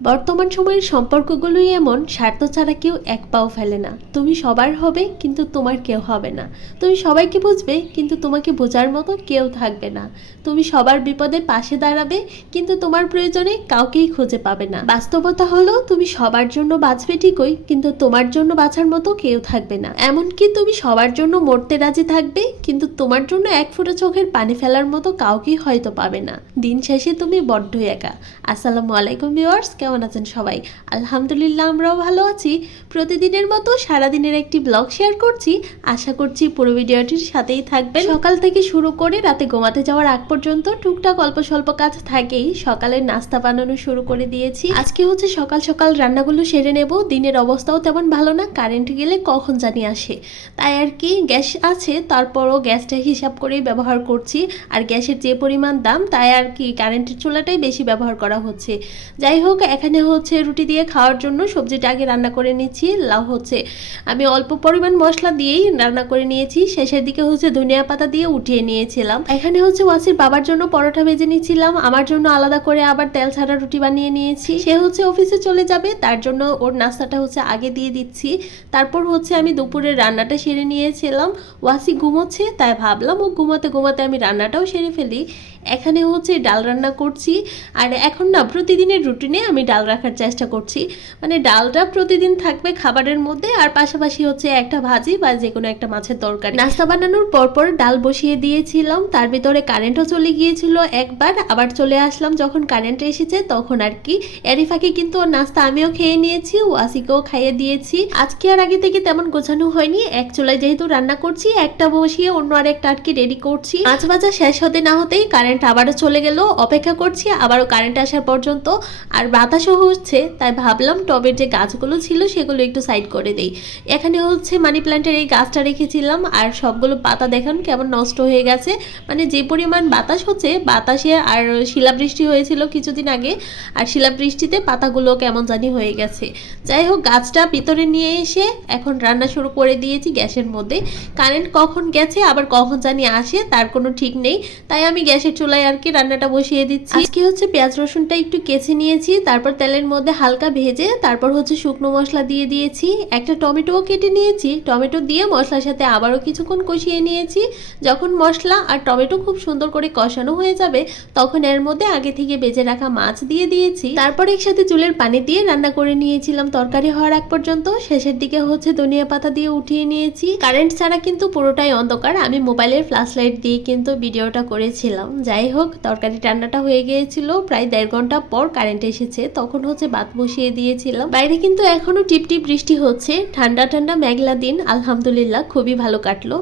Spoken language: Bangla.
বর্তমান সময়ের সম্পর্কগুলোই এমন, স্বার্থ ছাড়া কেউ এক পাও ফেলে না। তুমি সবার হবে কিন্তু তোমার কেউ হবে না। তুমি সবাইকে বুঝবে কিন্তু তোমাকে বোঝার মতো কেউ থাকবে না। তুমি সবার বিপদে পাশে দাঁড়াবে কিন্তু তোমার প্রয়োজনে কাউকেই খুঁজে পাবে না। বাস্তবতা হলো তুমি সবার জন্য বাঁচবে ঠিকই কিন্তু তোমার জন্য বাঁচার মতো কেউ থাকবে না। এমনকি তুমি সবার জন্য মরতে রাজি থাকবে কিন্তু তোমার জন্য এক ফোঁটা চোখের পানি ফেলার মতো কাউকেই হয়তো পাবে না। দিন শেষে তুমি বড্ড একা। আসসালামু আলাইকুম ভিউয়ার্স, কেমন আছেন সবাই? আলহামদুলিল্লাহ, আমরাও ভালো আছি। প্রতিদিনের মতো সারাদিনের একটি ব্লগ শেয়ার করছি। আশা করছি পুরো ভিডিওটির সাথেই থাকবেন। সকাল থেকে শুরু করে রাতে ঘুমাতে যাওয়ার আগ পর্যন্ত টুকটাক অল্প স্বল্প কাজ থাকেই। সকালের নাস্তা বানানো শুরু করে দিয়েছি। আজকে হচ্ছে সকাল সকাল রান্নাগুলো সেরে নেব। দিনের অবস্থাও তেমন ভালো না, কারেন্ট গেলে কখন জানি আসে। তাই আর কি, গ্যাস আছে তারপরও গ্যাসটা হিসাব করেই ব্যবহার করছি। আর গ্যাসের যে পরিমাণ দাম তাই আর কি কারেন্টের চুলাটাই বেশি ব্যবহার করা হচ্ছে। যাই হোক, এখানে হচ্ছে রুটি দিয়ে খাওয়ার জন্য সবজিটা আগে রান্না করে নিচ্ছি। লাউ হচ্ছে আমি অল্প পরিমাণ মশলা দিয়েই রান্না করে নিয়েছি। শেষের দিকে হচ্ছে ধনিয়া পাতা দিয়ে উঠিয়ে নিয়েছিলাম। এখানে হচ্ছে ওয়াসির বাবার জন্য পরোটা ভেজে নিচ্ছিলাম। আমার জন্য আলাদা করে আবার তেল ছাড়া রুটি বানিয়ে নিয়েছি। সে হচ্ছে অফিসে চলে যাবে, তার জন্য ওর নাস্তাটা হচ্ছে আগে দিয়ে দিচ্ছি। তারপর হচ্ছে আমি দুপুরের রান্নাটা সেরে নিয়েছিলাম। ওয়াসি ঘুমোচ্ছে, তাই ভাবলাম ও ঘুমাতে ঘুমাতে আমি রান্নাটাও সেরে ফেলি। এখানে হচ্ছে ডাল রান্না করছি। আর এখন না প্রতিদিনের রুটিনে আমি ডাল রাখার চেষ্টা করছি, মানে ডালটা প্রতিদিন থাকবে খাবারের মধ্যে, আর পাশাপাশি হচ্ছে একটা ভাজি বা যে কোনো একটা মাছের তরকারি। নাস্তা বানানোর পরপর ডাল বসিয়ে দিয়েছিলাম, তার ভিতরে কারেন্টও চলে গিয়েছিল একবার, আবার চলে আসলাম যখন কারেন্ট এসেছে তখন আর কি। এরই ফাঁকে কিন্তু ওর নাস্তা আমিও খেয়ে নিয়েছি, ওয়াসিকেও খাইয়ে দিয়েছি। আজকে আর আগে থেকে তেমন গোছানো হয়নি, এক চুলায় যেহেতু রান্না করছি একটা বসিয়ে অন্য আরেকটা আর কি রেডি করছি। মাছ ভাজা শেষ হতে না হতেই কারেন্ট আবারও চলে গেল। অপেক্ষা করছি আবারও কারেন্ট আসার পর্যন্ত। আর বাতাসও হচ্ছে, তাই ভাবলাম টবের যে গাছগুলো ছিল সেগুলো একটু সাইড করে দেই। এখানে হচ্ছে মানি প্ল্যান্টের এই গাছটা রেখেছিলাম, আর সবগুলো পাতা দেখেন কেমন নষ্ট হয়ে গেছে। মানে যে পরিমাণ বাতাস হচ্ছে, বাতাসে আর শিলাবৃষ্টি হয়েছিল কিছুদিন আগে, আর শিলাবৃষ্টিতে পাতাগুলো কেমন জানি হয়ে গেছে। যাই হোক, গাছটা ভিতরে নিয়ে এসে এখন রান্না শুরু করে দিয়েছি গ্যাসের মধ্যে। কারেন্ট কখন গেছে আবার কখন জানি আসে তার কোনো ঠিক নেই, তাই আমি গ্যাসের চুলায় আর কি রান্নাটা বসিয়ে দিচ্ছি। আজকে হচ্ছে পেঁয়াজ রসুনটা একটু কেচে নিয়েছি, তারপর তেলের মধ্যে হালকা ভেজে তারপর হচ্ছে শুকনো মশলা দিয়ে দিয়েছি। একটা টমেটোও কেটে নিয়েছি, টমেটো দিয়ে মশলার সাথে আবারও কিছুক্ষণ কষিয়ে নিয়েছি। যখন মশলা আর টমেটো খুব সুন্দর করে কষানো হয়ে যাবে তখন এর মধ্যে আগে থেকে বেজে রাখা মাছ দিয়ে দিয়েছি। তারপর একসাথে চুলের পানি দিয়ে রান্না করে নিয়েছিলাম তরকারি হওয়ার আগ পর্যন্ত। শেষের দিকে হচ্ছে ধনিয়া পাতা দিয়ে উঠিয়ে নিয়েছি। কারেন্ট ছাড়া কিন্তু পুরোটাই অন্ধকার, আমি মোবাইলের ফ্ল্যাশ লাইট দিয়ে কিন্তু ভিডিওটা করেছিলাম। যাই হোক, তরকারি রান্নাটা হয়ে গিয়েছিল। প্রায় 1.5 ঘন্টা পর কারেন্ট এসেছে, তখন হচ্ছে ভাত বসিয়ে দিয়েছিলাম। বাইরে কিন্তু এখনো টিপটিপ বৃষ্টি হচ্ছে। ঠান্ডা ঠান্ডা মেঘলা দিন, আলহামদুলিল্লাহ খুবই ভালো কাটলো।